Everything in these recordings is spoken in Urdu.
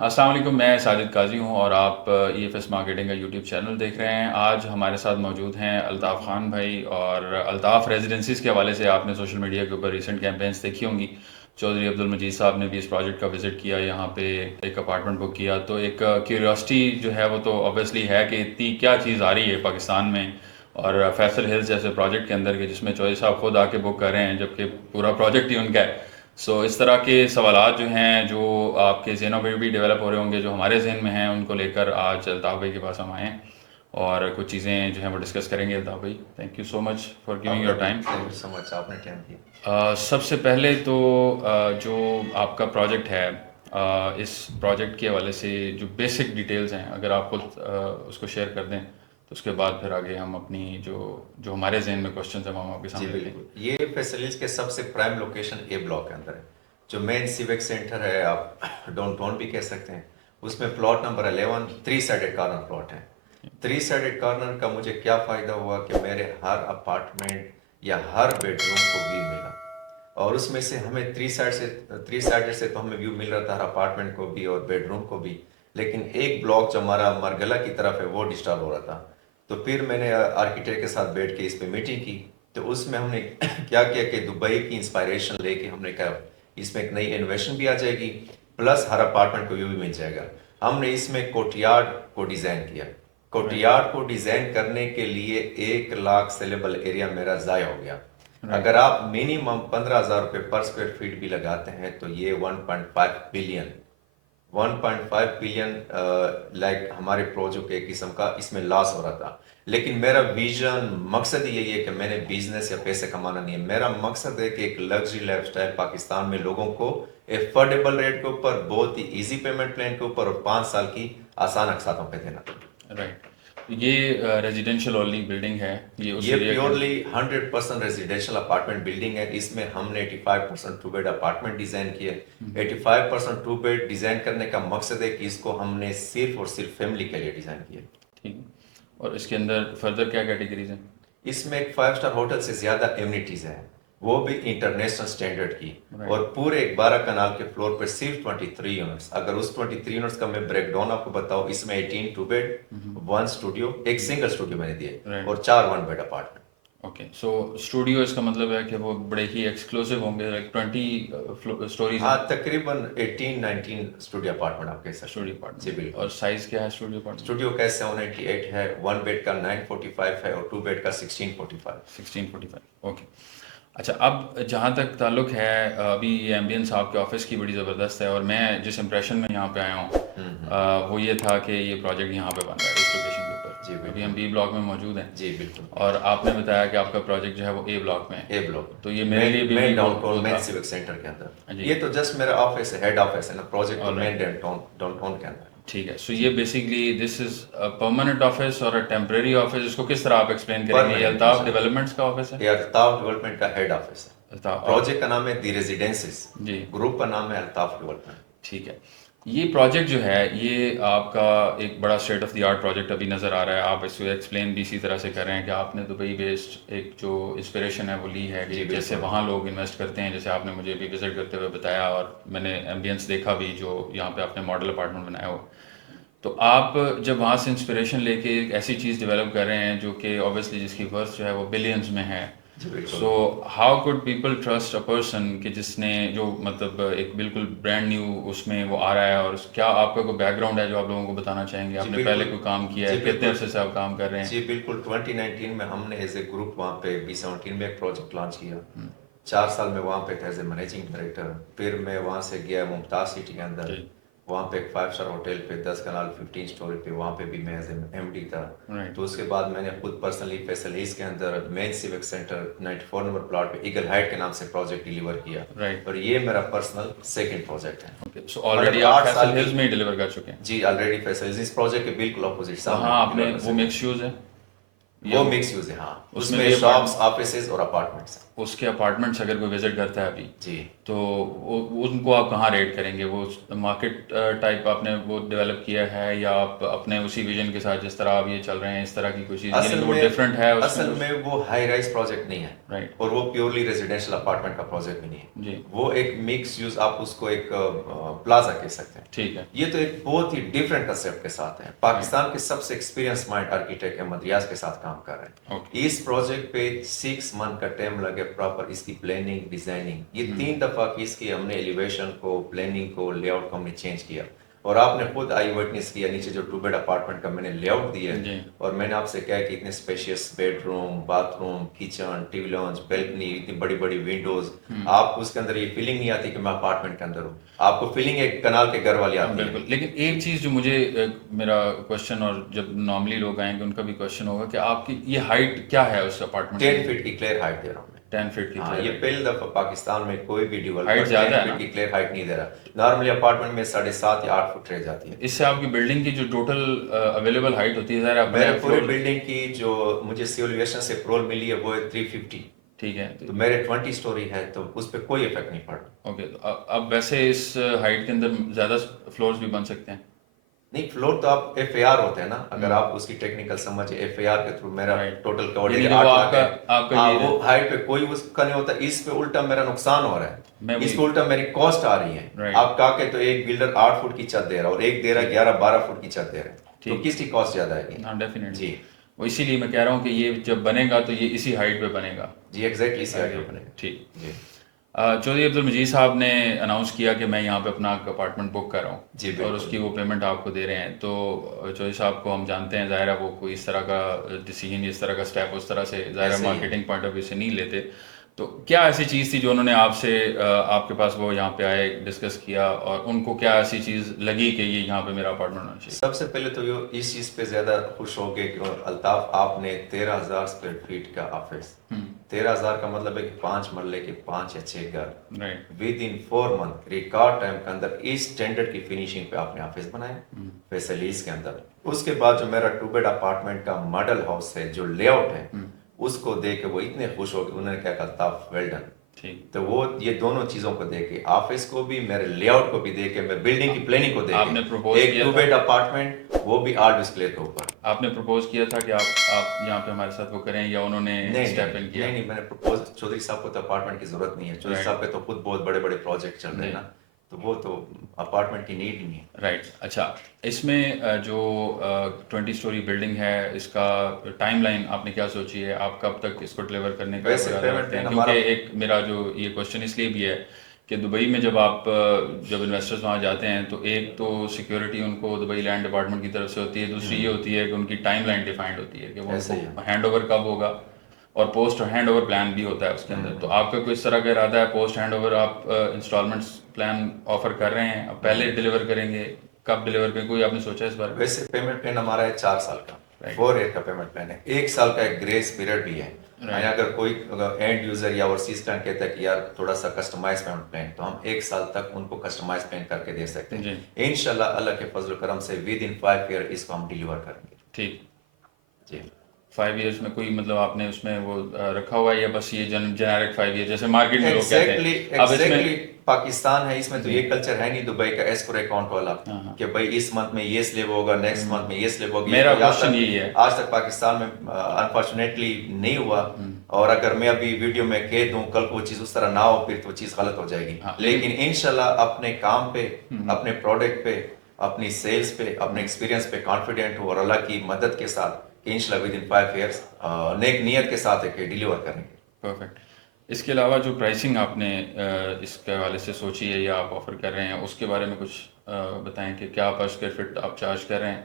السلام علیکم، میں ساجد قاضی ہوں اور آپ ای ایف ایس مارکیٹنگ کا یوٹیوب چینل دیکھ رہے ہیں۔ آج ہمارے ساتھ موجود ہیں الطاف خان بھائی، اور الطاف ریزیڈنسیز کے حوالے سے آپ نے سوشل میڈیا کے اوپر ریسنٹ کیمپینس دیکھی ہوں گی۔ چودھری عبد المجید صاحب نے بھی اس پروجیکٹ کا وزٹ کیا، یہاں پہ ایک اپارٹمنٹ بک کیا، تو ایک کیوریوسٹی جو ہے وہ تو اوبیسلی ہے کہ اتنی کیا چیز آ رہی ہے پاکستان میں، اور فیصل ہلز جیسے پروجیکٹ کے اندر کے جس میں چودھری صاحب خود آ کے بک کر رہے ہیں، جبکہ پورا پروجیکٹ ہی ان کا ہے۔ اس طرح کے سوالات جو ہیں، جو آپ کے ذہنوں میں بھی ڈیولپ ہو رہے ہوں گے، جو ہمارے ذہن میں ہیں، ان کو لے کر آج الطاف بھائی کے پاس ہم آئے ہیں اور کچھ چیزیں جو ہیں وہ ڈسکس کریں گے۔ الطاف بھائی، thank you so much for giving your time. Thank you so much, آپ نے ٹائم دیا۔ سب سے پہلے تو جو آپ کا پروجیکٹ ہے، اس پروجیکٹ کے حوالے سے جو بیسک ڈیٹیلز ہیں، اگر آپ خود اس کو شیئر کر دیں تو اس کے بعد پھر آگے ہم اپنی جو ہمارے ذہن میں کوشچنز ہیں وہ ہم آپ کے جی سامنے رکھیں گے۔ بالکل، یہ فیصلیز کے سب سے پرائم لوکیشن اے بلاک کے اندر ہے، جو مین سیوک سینٹر ہے، آپ ڈاؤن ٹاؤن بھی کہہ سکتے ہیں۔ اس میں plot number 11 3 sided corner plot ہے۔ 3 سائڈڈ کارنر کا مجھے کیا فائدہ ہوا کہ میرے ہر اپارٹمنٹ یا ہر بیڈ روم کو ویو ملا، اور اس میں سے ہمیں 3 سائڈ سے تو ہمیں ویو مل رہا تھا ہر اپارٹمنٹ کو بھی اور بیڈ روم کو بھی، لیکن ایک بلاک جو ہمارا مرگلہ کی طرف ہے وہ ڈسٹرب ہو رہا تھا۔ تو پھر میں نے آرکیٹیکٹ کے ساتھ بیٹھ کے اس پہ میٹنگ کی، تو اس میں ہم نے کیا کیا کہ دبئی کی انسپائریشن لے کے ہم نے کہا اس میں ایک نئی انویشن بھی آ جائے گی، پلس ہر اپارٹمنٹ کو ویو بھی مل جائے گا۔ ہم نے اس میں کوٹیارڈ کو ڈیزائن کیا۔ کوٹیارڈ کو ڈیزائن کرنے کے لیے 1 لاکھ سیلیبل ایریا میرا ضائع ہو گیا۔ اگر آپ منیمم 15,000 روپے پر اسکوائر فیٹ بھی لگاتے ہیں تو یہ 1.5 بلین لائک ہمارے پروجیکٹ ایک قسم کا اس میں لاس ہو رہا تھا۔ لیکن میرا ویژن مقصد یہی ہے کہ میں نے بزنس یا پیسے کمانا نہیں ہے، میرا مقصد ہے کہ ایک لگژری لائف سٹائل پاکستان میں لوگوں کو افورڈیبل ریٹ کے اوپر، بہت ہی ایزی پیمنٹ پلان کے اوپر اور 5 سال کی آسان اقساطوں پہ دینا۔ رائٹ، یہ ریزیڈینشیل اونلی بلڈنگ ہے، یہ اس یہ ایریا کے پیورلی 100% ریزیڈینشیل اپارٹمنٹ بلڈنگ ہے۔ اس میں ہم نے 85% 2 بیڈ اپارٹمنٹ ڈیزائن کیے۔ 85% 2 بیڈ ڈیزائن کرنے کا مقصد ہے کہ اس کو ہم نے صرف اور صرف فیملی کے لیے ڈیزائن کیا۔ ٹھیک ہے، اور اس کے اندر فردر کیا کیٹیگریز ہیں؟ اس میں ایک 5 اسٹار ہوٹل سے زیادہ ایمنیٹیز ہیں، وہ بھی انٹرنیشنل سٹینڈرڈ کی، اور پورے 12 کنال کے فلور پہ صرف 23 یونٹس۔ اگر اس 23 یونٹس کا میں بریک ڈاؤن آپ کو بتاؤں، اس میں 18 2 بیڈ، 1 اسٹوڈیو، ایک سنگل اسٹوڈیو میں نے دیے، اور 4 1 بیڈ اپارٹمنٹ۔ اوکے، سو اسٹوڈیو اس کا مطلب ہے کہ وہ بڑے ہی ایکسکلوسیو ہوں گے، لائک 20 اسٹوریز ہیں؟ ہاں، تقریباً 18 19 اسٹوڈیو اپارٹمنٹ آپ کہہ سکتے اسٹوڈیو ہیں۔ جی اپارٹمنٹ، بالکل۔ اور سائز کیا ہے اسٹوڈیو اپارٹمنٹ؟ اسٹوڈیو کا 798 ہے، 1 بیڈ کا 945 ہے، اور 2 بیڈ کا 1645۔ 1645، اوکے۔ اچھا، اب جہاں تک تعلق ہے، ابھی یہ ایمبینس آپ کے آفس کی بڑی زبردست ہے، اور میں جس امپریشن میں یہاں پہ آیا ہوں وہ یہ تھا کہ یہ پروجیکٹ یہاں پہ بن رہا ہے اس لوکیشن کے اوپر۔ جی بالکل۔ ابھی ہم بی بلاک میں موجود ہیں۔ جی بالکل۔ اور آپ نے بتایا کہ آپ کا پروجیکٹ جو ہے وہ اے بلاک میں ہے۔ اے بلاک، تو یہ میرے لیے بھی مین ڈاؤن وہ ٹاؤن، مین تھا۔ سیوک سینٹر کے اندر۔ جی، یہ تو جسٹ میرا آفس ہے، ہیڈ آفس ہے نا پروجیکٹ، تو مین ڈاؤن ٹاؤن کے اندر۔ ٹھیک ہے، سو یہ basically this is permanent office اور ٹیمپریری آفس، اس کو کس طرح آپ ایکسپلین کریں گے؟ یہ الطاف ڈیولپمنٹس کا آفس ہے؟ یہ الطاف ڈیولپمنٹ کا ہیڈ آفس ہے۔ الطاف، پروجیکٹ کا نام ہے دی ریزیڈینسز، جی گروپ کا نام ہے الطاف ڈیولپمنٹ۔ ٹھیک ہے۔ یہ پروجیکٹ جو ہے یہ آپ کا ایک بڑا state of the art project ابھی نظر آ رہا ہے۔ آپ اس کو ایکسپلین بھی اسی طرح سے کر رہے ہیں کہ آپ نے دبئی بیسڈ ایک جو انسپریشن ہے وہ لی ہے، کہ جیسے وہاں لوگ انویسٹ کرتے ہیں، جیسے آپ نے مجھے بھی وزٹ کرتے ہوئے بتایا، اور میں نے ایمبینس دیکھا بھی جو یہاں پہ آپ نے ماڈل اپارٹمنٹ بنایا ہو۔ تو آپ جب وہاں سے انسپریشن لے کے ایک ایسی چیز ڈیولپ کر رہے ہیں جو کہ اوبیسلی جس کی ورتھ جو ہے وہ بلینز میں ہے، so how could people trust a person کہ جس نے جو مطلب ایک بالکل برانڈ نیو اس میں وہ آ رہا ہے، اور کیا آپ کا کوئی بیک گراؤنڈ ہے جو آپ لوگوں کو بتانا چاہیں گے؟ آپ نے پہلے کوئی کام کیا ہے؟ کتنے عرصے سے آپ کام کر رہے ہیں؟ جی بالکل، 2019 میں ہم نے ایز اے گروپ وہاں پہ B17 میں ایک پروجیکٹ لانچ کیا۔ 4 سال میں وہاں پہ تھا ایز اے مینیجنگ ڈائریکٹر۔ پھر میں وہاں سے گیا ممتاز سٹی کے اندر، وہاں پہ ایک 5 اسٹار ہوٹل پہ 10 کنال 15 اسٹوری پہ، وہاں پہ بھی میں ایز اے ایم ڈی تھا۔ تو اس کے بعد میں نے خود پرسنلی فیصل ہیلز کے اندر مین سیوک سینٹر 94 نمبر پلاٹ پہ ایگل ہائٹ کے نام سے پروجیکٹ ڈیلیور کیا، اور یہ میرا پرسنل سیکنڈ پروجیکٹ ہے۔ سو آلریڈی آپ فیصل ہلز میں ڈیلیور کر چکے ہیں؟ جی آلریڈی فیصل ہلز اس پروجیکٹ کے بالکل اپوزٹ سامنے۔ ہاں، آپ نے وہ مکس یوز ہے؟ وہ مکس یوز ہے، ہاں، اس میں شاپس، آفیسز اور اپارٹمنٹس۔ اس کے اپارٹمنٹس اگر کوئی وزٹ کرتا ہے ابھی، جی تو ان کو آپ کہاں ریٹ کریں گے؟ وہ مارکیٹ ٹائپ آپ نے وہ ڈیولپ کیا ہے یا آپ اپنے اسی ویژن کے ساتھ جس طرح آپ یہ چل رہے ہیں اس طرح کی کوئی چیز، یعنی کہ وہ ڈفرینٹ ہے اس میں اصل کچھ؟ میں وہ ہائی رائز پروجیکٹ نہیں ہے رائٹ. اور وہ پیورلی ریزیڈینشیل اپارٹمنٹ کا پروجیکٹ بھی نہیں ہے. جی وہ ایک مکس یوز، آپ اس کو ایک پلازا کہہ سکتے ہیں. ٹھیک ہے. یہ تو ایک بہت ہی ڈفرینٹ کنسیپٹ کے ساتھ ہے. پاکستان کے سب سے ایکسپیرینس مائنڈ آرکیٹیکٹ احمد ریاض کے ساتھ کام کر رہے ہیں. اوکے. اس پروجیکٹ پہ 6 منتھ کا ٹائم لگے پراپر اس کی پلاننگ ڈیزائننگ. یہ 3 دفعہ کی اس کی ہم نے ایلیویشن کو، پلاننگ کو، لے آؤٹ کو ہم نے چینج کیا. اور آپ نے خود آئی وٹنس کیا نیچے جو 2 بیڈ اپارٹمنٹ کا میں نے لے آؤٹ دیا ہے. اور میں نے آپ سے کہا کہ اتنے spacious bedroom, bathroom, kitchen, TV lounge, balcony, اتنی بڑی بڑی ونڈوز. آپ کو اس کے اندر یہ فیلنگ نہیں آتی کہ میں اپارٹمنٹ کے اندر ہوں. آپ کو فیلنگ ایک کنال کے گھر والی آتی ہے. بالکل. لیکن ایک چیز جو مجھے میرا کوشچن، اور جب نارملی لوگ آئیں گے ان کا بھی کوشچن ہوگا کہ آپ کی یہ ہائٹ کیا ہے اس اپارٹمنٹ 10 فٹ کی کلیئر ہائٹ دے رہا ہوں میں. 10 فٹ کی. ہاں، یہ پہلی دفعہ پاکستان میں کوئی بھی ڈیولپر ہائٹ زیادہ ہے 10 فٹ کی کلیئر ہائٹ نہیں دے رہا. نارملی اپارٹمنٹ میں 7.5 یا 8 فٹ رہ جاتی ہے. اس سے آپ کی بلڈنگ کی جو ٹوٹل اویلیبل ہائٹ ہوتی ہے ظاہر میرے پوری بلڈنگ کی جو مجھے سول ایویشن سے اپروول ملی ہے وہ ہے 350. ٹھیک ہے. تو میرے 20 سٹوری ہے تو اس پہ کوئی افیکٹ نہیں پڑا. اوکے. تو اب ویسے اس ہائٹ کے اندر زیادہ فلورز بھی بن سکتے ہیں؟ نہیں، فلور تو آپ ایف اے آر ہوتے ہیں نا. اگر آپ اس کی ٹیکنیکل سمجھے ایف اے آر کے تھرو میرا ٹوٹل کور 8 لاکھ ہے. ہاں، وہ ہائٹ پہ کوئی اس کا نہیں ہوتا. اس پہ الٹا میرا نقصان ہو رہا ہے. اس پہ الٹا میری کاسٹ آ رہی ہے. آپ کہا کہ تو ایک بلڈر 8 فٹ کی چھت دے رہا اور ایک دے رہا 11-12 فٹ کی چھت دے رہا ہے. تو کس کی کاسٹ زیادہ آئے گی؟ ہاں ڈیفینیٹلی. جی وہ اسی لیے میں کہہ رہا ہوں کہ یہ جب بنے گا تو یہ اسی ہائٹ پہ بنے گا. جی ایگزیکٹلی اسی ہائٹ پہ بنے گا. ٹھیک. جی. چودھری عبدالمجید صاحب نے اناؤنس کیا کہ میں یہاں پہ اپنا اپارٹمنٹ بک کر رہا ہوں. جی اور اس کی وہ پیمنٹ آپ کو دے رہے ہیں. تو چودھری صاحب کو ہم جانتے ہیں، ظاہر ہے وہ کوئی اس طرح کا ڈیسیجن، اس طرح کا اسٹیپ اس طرح سے ظاہر مارکیٹنگ پوائنٹ آف ویو سے نہیں لیتے. تو کیا ایسی چیز تھی جو انہوں نے آپ سے، آپ کے پاس وہ یہاں پہ آئے، ڈسکس کیا، اور ان کو کیا ایسی چیز لگی کہ یہ یہاں پہ میرا اپارٹمنٹ ہونا چاہیے؟ سب سے پہلے تو یہ اس چیز پہ زیادہ خوش ہو گئے کہ الطاف آپ نے 13,000 اسکوائر فیٹ کا آفس، 13,000 کا مطلب ہے کہ 5 مرلے کے 5 یا 6 گھر، with in 4 month record time کے اندر اس اسٹینڈرڈ کی فنیشنگ پہ آپ نے آفس بنایا فیسلیز کے اندر. اس کے بعد جو میرا 2 بیڈ اپارٹمنٹ کا ماڈل ہاؤس ہے، جو لے آؤٹ ہے، اس کو دیکھ کے وہ اتنے خوش ہو کہ انہوں نے کہا کہ الطاف ویل ڈن. تو وہ یہ دونوں چیزوں کو دیکھ کے، آفس کو بھی، میرے لے آؤٹ کو بھی دیکھ کے، میں بلڈنگ کی پلاننگ کو دیکھ کے، ایک 2 بیڈ اپارٹمنٹ وہ بھی آرٹ ڈسپلے کے اوپر. آپ نے پروپوز کیا تھا کہ آپ یہاں پہ ہمارے ساتھ وہ کریں، یا انہوں نے اسٹیپ ان کیا؟ نہیں، میں نے پروپوز، چودھری صاحب کو تو اپارٹمنٹ کی ضرورت نہیں ہے. چودھری صاحب پہ تو خود بہت بڑے بڑے پروجیکٹ چل رہے ہیں نا، تو وہ تو اپارٹمنٹ کی نیڈ ہی نہیں ہے. رائٹ. اچھا، اس میں جو 20 سٹوری بلڈنگ ہے، اس کا ٹائم لائن آپ نے کیا سوچی ہے؟ آپ کب تک اس کو ڈلیور کرنے کا ارادہ رکھتے ہیں؟ کیونکہ ایک میرا جو یہ کوشچن اس لیے بھی ہے کہ دبئی میں جب انویسٹرز وہاں جاتے ہیں تو ایک تو سیکیورٹی ان کو دبئی لینڈ ڈپارٹمنٹ کی طرف سے ہوتی ہے، دوسری یہ ہوتی ہے کہ ان کی ٹائم لائن ڈیفائنڈ ہوتی ہے کہ وہ ہینڈ اوور کب ہوگا، اور پوسٹ ہینڈ اوور پلان بھی ہوتا ہے اس کے اندر. تو آپ کا کوئی اس طرح کا ارادہ ہے پوسٹ ہینڈ اوور آپ انسٹالمنٹس پلان آفر کر رہے ہیں؟ اب پہلے ڈلیور کریں گے، کب ڈلیور کریں، کوئی آپ نے سوچا اس بارے میں؟ ویسے پیمنٹ پلان ہمارا ہے 4 سال کا، 4 ایئر کا پیمنٹ پلان ہے. 1 سال کا ایک گریس پیریڈ بھی ہے. اگر کوئی اینڈ یوزر یا اوورسیز کلائنٹ کہتا ہے کہ یار تھوڑا سا کسٹمائز پیمنٹ پلان، تو ہم 1 سال تک ان کو کسٹمائز پلان کر کے دے سکتے ہیں. انشاءاللہ اللہ کے فضل و کرم سے ود ان 5 ایئر اس کو ہم ڈلیور کریں گے. ٹھیک. جی. 5 ایئرس میں کوئی مطلب آپ نے اس میں وہ رکھا ہوا ہے، یا بس یہ جنریک 5 ایئر جیسے مارکیٹ میں لوگ کہتے ہیں؟ اب اس میں پاکستان ہے، اس میں تو یہ کلچر ہے نہیں دبئی کا ایسکرو اکاؤنٹ والا کہ بھائی اس منتھ میں یہ سلیب ہوگا، نیکسٹ منتھ میں یہ سلیب ہوگا. میرا کوشچن یہی ہے، آج تک پاکستان میں انفارچونیٹلی نہیں ہوا. اور اگر میں ابھی ویڈیو میں کہہ دوں کل کو وہ چیز اس طرح نہ ہو، پھر تو وہ چیز غلط ہو جائے گی. لیکن انشاءاللہ اپنے کام پہ، اپنے پروڈکٹ پہ، اپنی سیلز پہ، اپنے ایکسپیرینس پہ کانفیڈنٹ ہوں، اور اللہ کی مدد کے ساتھ کہ انشاءاللہ ود ان 5 ایئرس نیک نیت کے ساتھ ہے کہ ڈیلیور کریں گے. پرفیکٹ. اس کے علاوہ جو پرائسنگ آپ نے اس کے حوالے سے سوچی ہے یا آپ آفر کر رہے ہیں، اس کے بارے میں کچھ بتائیں کہ کیا پر اسکوائر فٹ آپ چارج کر رہے ہیں؟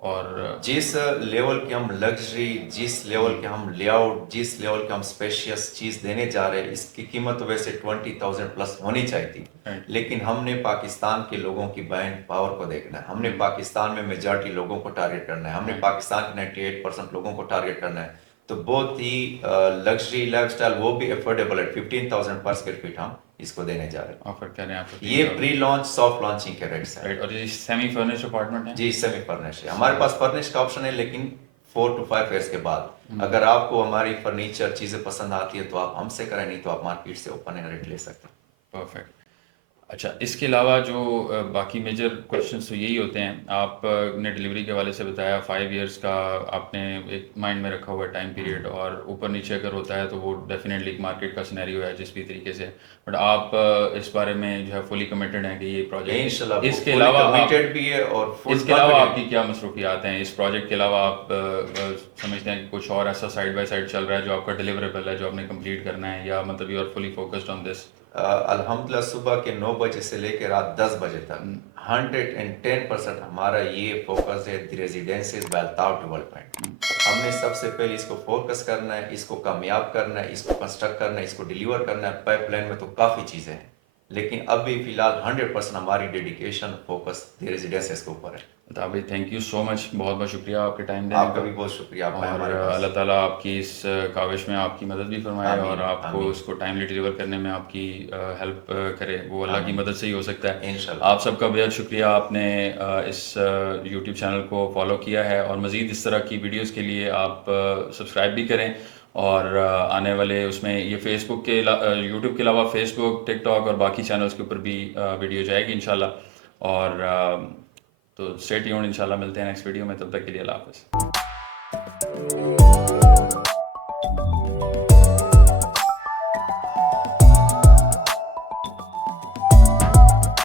اور جس لیول کے ہم لگژری، جس لیول کے ہم لے آؤٹ، جس لیول کے ہم اسپیشیس چیز دینے جا رہے ہیں، اس کی قیمت ویسے 20,000 پلس ہونی چاہیے تھی. لیکن ہم نے پاکستان کے لوگوں کی بائنگ پاور کو دیکھنا ہے. ہم نے پاکستان میں میجارٹی لوگوں کو ٹارگیٹ کرنا ہے. ہم نے پاکستان کے 98% لوگوں کو ٹارگیٹ کرنا ہے. تو بہت ہی لگژری لائف اسٹائل، وہ بھی افورڈیبل ہے. 15,000 پر اسکوائر فٹ ہم اس کو دینے جا رہے ہیں. آفر کر رہے ہیں آپ؟ یہ پری لانچ سافٹ لانچنگ کے ریٹس ہیں. اور یہ سیمی فرنش اپارٹمنٹ ہے؟ جی سیمی فرنش ہے. ہمارے پاس فرنش کا آپشن ہے، لیکن 4 to 5 ایئرس کے بعد اگر آپ کو ہماری فرنیچر چیزیں پسند آتی ہے تو آپ ہم سے کریں، نہیں تو آپ مارکیٹ سے اوپن ریٹ لے سکتے ہیں. پرفیکٹ. اچھا اس کے علاوہ جو باقی میجر کوشچنس تو یہی ہوتے ہیں. آپ نے ڈلیوری کے حوالے سے بتایا 5 ایئرس کا آپ نے ایک مائنڈ میں رکھا ہوا ہے ٹائم پیریڈ, اور اوپر نیچے اگر ہوتا ہے تو وہ ڈیفینیٹلی ایک مارکیٹ کا سینیریو ہے جس بھی طریقے سے, بٹ آپ اس بارے میں جو ہے فلی کمیٹڈ ہیں کہ یہ پروجیکٹ, انشاءاللہ اس کے فل علاوہ آپ, کمیٹڈ بھی ہے اور فل اس کے علاوہ آپ کی کانفیڈنٹ. کیا مصروفیات ہیں اس پروجیکٹ کے علاوہ؟ آپ سمجھتے ہیں کہ کچھ اور ایسا سائڈ بائی سائڈ چل رہا ہے جو آپ کا ڈیلیوریبل ہے جو آپ نے کمپلیٹ کرنا ہے, یا مطلب you are fully focused on this? الحمدللہ صبح کے 9 بجے سے لے کے رات 10 بجے تک 110% ہمارا یہ فوکس ہے دی ریزیڈینسیز بائی الطاف ڈیولپمنٹ. ہم نے سب سے پہلے اس کو فوکس کرنا ہے, اس کو کامیاب کرنا ہے, اس کو کنسٹرکٹ کرنا ہے, اس کو ڈیلیور کرنا ہے. پائپ لائن میں تو کافی چیزیں ہیں, لیکن ابھی فی الحال 100% ہماری ڈیڈیکیشن فوکس دی ریزیڈینسیز کے اوپر ہے. الطاف بھائی تھینک یو سو مچ, بہت بہت شکریہ آپ کے ٹائم دینے آپ کا کا, بھی بہت شکریہ, آپ آئے اور ہمارے پاس. اللہ تعالیٰ آپ کی اس کاوش میں آپ کی مدد بھی فرمائے, آمین, اور آپ کو آمین, اس کو ٹائملی ڈیلیور کرنے میں آپ کی ہیلپ کرے. وہ اللہ کی آمین. مدد سے ہی ہو سکتا ہے. انشاءاللہ. آپ سب کا بہت شکریہ, آپ نے اس یوٹیوب چینل کو فالو کیا ہے, اور مزید اس طرح کی ویڈیوز کے لیے آپ سبسکرائب بھی کریں. اور آنے والے اس میں یہ فیس بک کے یوٹیوب کے علاوہ فیس بک, ٹک ٹاک اور باقی چینلز کے اوپر بھی ویڈیو جائے گی انشاءاللہ. اور تو اسٹے ٹیونڈ, انشاءاللہ ملتے ہیں نیکسٹ ویڈیو میں, تب تک کے لیے اللہ حافظ.